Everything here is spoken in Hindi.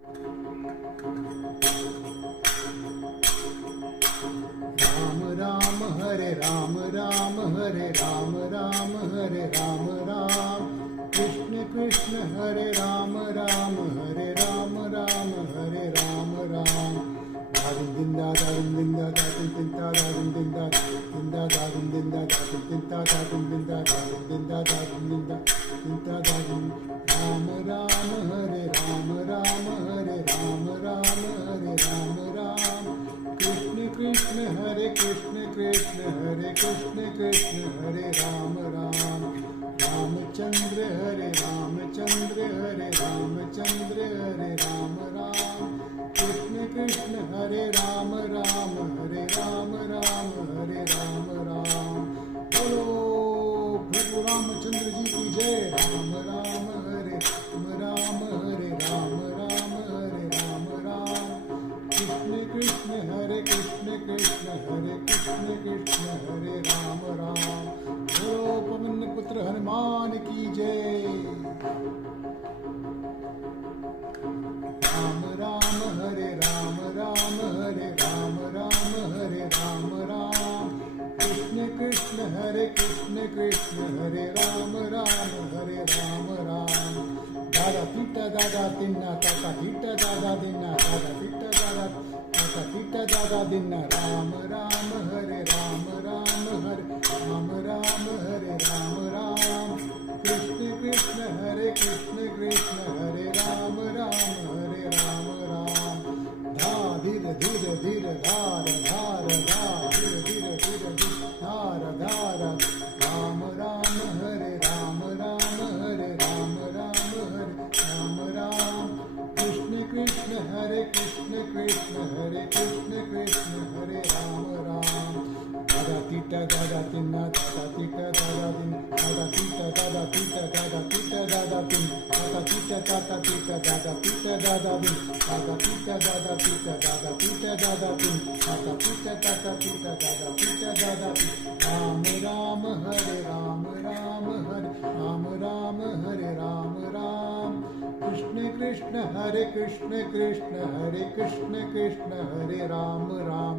राम राम हरे राम राम हरे राम राम हरे राम राम कृष्ण कृष्ण हरे राम राम हरे राम राम हरे राम राम दारुंदिंदा दारुंदिंदा दारुंदिंदा दारुंदिंदा दिंदा दारुंदिंदा दारुंदिंदा दारुंदिंदा दारुंदिंदा दारुंदिंदा दिंदा दारुं राम राम हरे राम राम हरे राम राम हरे राम राम कृष्ण कृष्ण हरे कृष्ण कृष्ण हरे कृष्ण कृष्ण हरे राम राम रामचंद्र हरे रामचंद्र हरे रामचंद्र हरे राम राम कृष्ण कृष्ण हरे राम राम हरे राम राम हरे राम राम बोलो प्रभु रामचंद्र जी की जय राम राम हरे राम हरे राम राम हरे राम राम कृष्ण कृष्ण हरे कृष्ण कृष्ण हरे कृष्ण कृष्ण हरे राम राम बोलो पवन पुत्र हनुमान की जय राम राम हरे राम राम हरे राम राम हरे राम राम कृष्ण कृष्ण हरे कृष्ण कृष्ण हरे राम राम हरे राम राम दादा पिता दादा दिन्ना काका पिता दादा दिन्ना दादा पिता दादा काका पिता दादा दिन्ना राम राम हरे राम राम हरे राम राम हरे राम राम कृष्ण कृष्ण हरे कृष्ण कृष्ण हरे राम राम हरे राम राम धा धीर धीर धीर धार धार धा धीर धीर धीर धार धार राम राम हरे राम राम हरे राम राम हरे राम राम कृष्ण कृष्ण हरे कृष्ण कृष्ण हरे कृष्ण कृष्ण हरे राम राम दादा तीटा दादा तिन्ना दादा तीटा दादा दिन दादा तीटा दादा तीटा दादा तीटा दादा तिन दादा तीटा दादा तीटा दादा तीटा दादा दिन दादा तीटा दादा तीटा दादा तीटा दादा तिन दादा तीटा दादा तीटा दादा तीटा दादा तिन राम राम हरे राम राम हरे राम राम हरे राम राम कृष्ण कृष्ण हरे कृष्ण कृष्ण हरे कृष्ण कृष्ण हरे राम राम